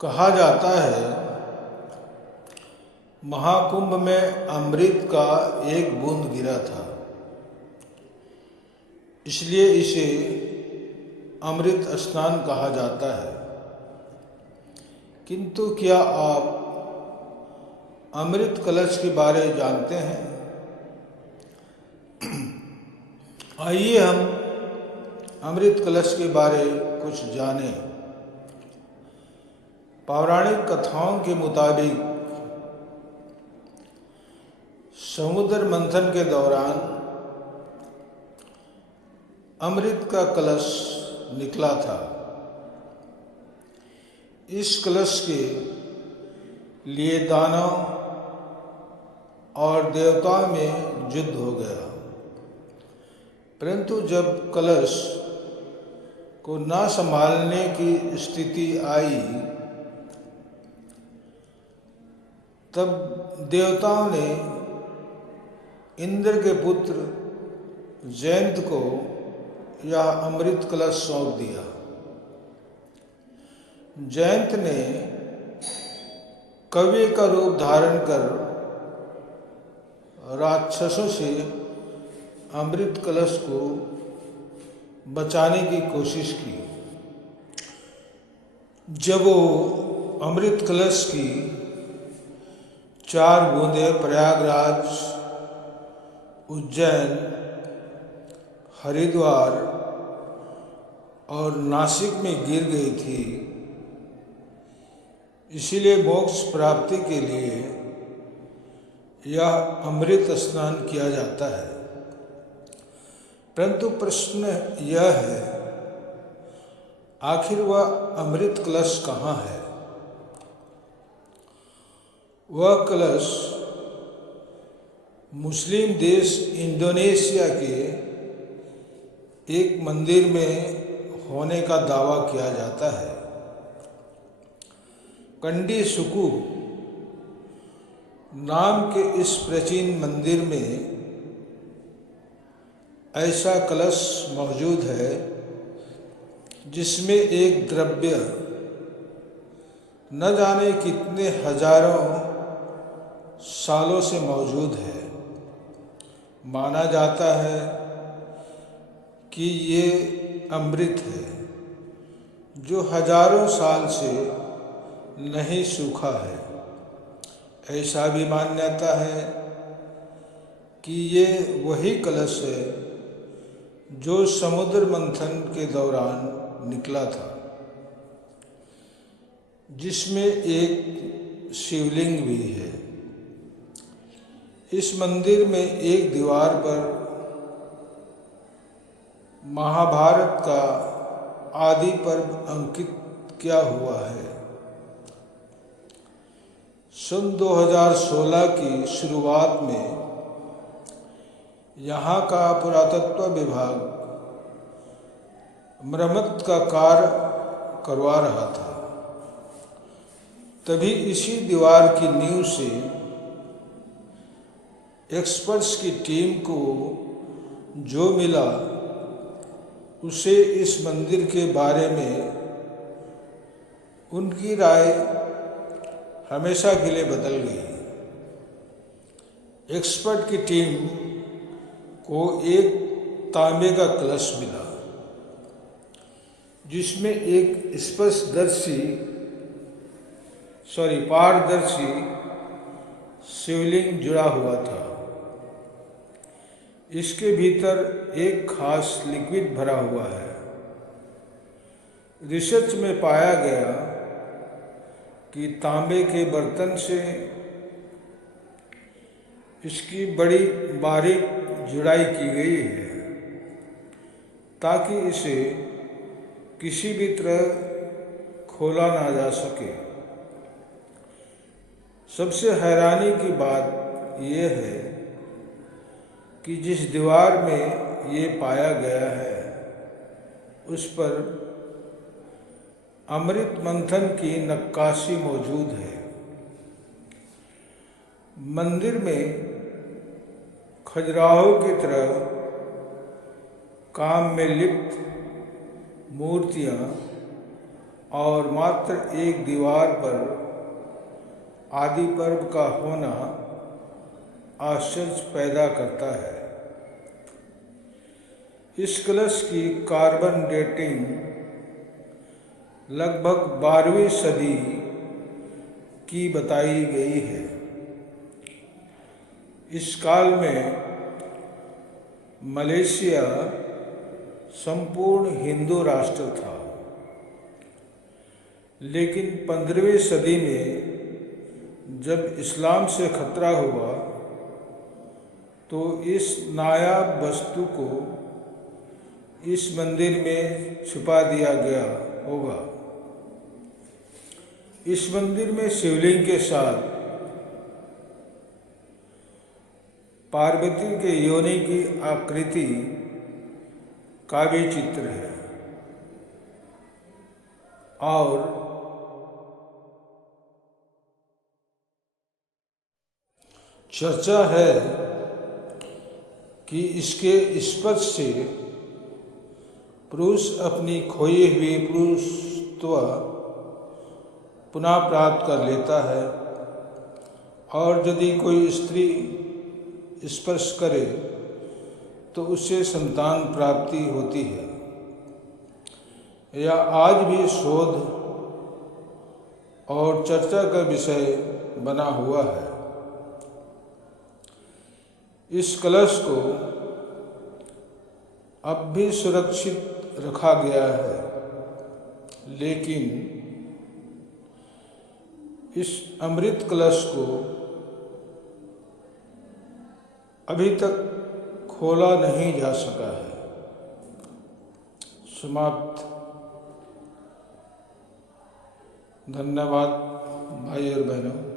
कहा जाता है महाकुंभ में अमृत का एक बूंद गिरा था, इसलिए इसे अमृत स्नान कहा जाता है। किंतु क्या आप अमृत कलश के बारे में जानते हैं? आइए हम अमृत कलश के बारे कुछ जानें। पौराणिक कथाओं के मुताबिक समुद्र मंथन के दौरान अमृत का कलश निकला था। इस कलश के लिए दानव और देवताओं में युद्ध हो गया, परंतु जब कलश को न संभालने की स्थिति आई, तब देवताओं ने इंद्र के पुत्र जयंत को यह अमृत कलश सौंप दिया। जयंत ने कवि का रूप धारण कर राक्षसों से अमृत कलश को बचाने की कोशिश की। जब वो अमृत कलश की 4 बूंदें प्रयागराज, उज्जैन, हरिद्वार और नासिक में गिर गई थी, इसीलिए मोक्ष प्राप्ति के लिए यह अमृत स्नान किया जाता है। परंतु प्रश्न यह है, आखिर वह अमृत कलश कहाँ है? वह कलश मुस्लिम देश इंडोनेशिया के एक मंदिर में होने का दावा किया जाता है। कंडी सुकू नाम के इस प्राचीन मंदिर में ऐसा कलश मौजूद है जिसमें एक द्रव्य न जाने कितने हजारों सालों से मौजूद है। माना जाता है कि ये अमृत है जो हजारों साल से नहीं सूखा है। ऐसा भी मान्यता है कि ये वही कलश है जो समुद्र मंथन के दौरान निकला था, जिसमें एक शिवलिंग भी है। इस मंदिर में एक दीवार पर महाभारत का आदि पर्व अंकित किया हुआ है। सन 2016 की शुरुआत में यहाँ का पुरातत्व विभाग मरम्मत का कार्य करवा रहा था। तभी इसी दीवार की नींव से एक्सपर्ट्स की टीम को जो मिला, उसे इस मंदिर के बारे में उनकी राय हमेशा के लिए बदल गई। एक्सपर्ट की टीम को एक तांबे का कलश मिला, जिसमें एक पारदर्शी शिवलिंग जुड़ा हुआ था। इसके भीतर एक खास लिक्विड भरा हुआ है। रिसर्च में पाया गया कि तांबे के बर्तन से इसकी बड़ी बारीक जुड़ाई की गई है ताकि इसे किसी भी तरह खोला ना जा सके। सबसे हैरानी की बात यह है कि जिस दीवार में ये पाया गया है, उस पर अमृत मंथन की नक्काशी मौजूद है। मंदिर में खजुराहो की तरह काम में लिप्त मूर्तियाँ और मात्र एक दीवार पर आदि पर्व का होना आश्चर्य पैदा करता है। इस कलश की कार्बन डेटिंग लगभग 12वीं सदी की बताई गई है। इस काल में मलेशिया संपूर्ण हिंदू राष्ट्र था, लेकिन 15वीं सदी में जब इस्लाम से खतरा हुआ तो इस नायाब वस्तु को इस मंदिर में छुपा दिया गया होगा। इस मंदिर में शिवलिंग के साथ पार्वती के योनि की आकृति का भी चित्र है और चर्चा है कि इसके स्पर्श से पुरुष अपनी खोई हुई पुरुषत्व पुनः प्राप्त कर लेता है और यदि कोई स्त्री स्पर्श करे तो उससे संतान प्राप्ति होती है। यह आज भी शोध और चर्चा का विषय बना हुआ है। इस कलश को अब भी सुरक्षित रखा गया है, लेकिन इस अमृत कलश को अभी तक खोला नहीं जा सका है। समाप्त। धन्यवाद भाई और बहनों।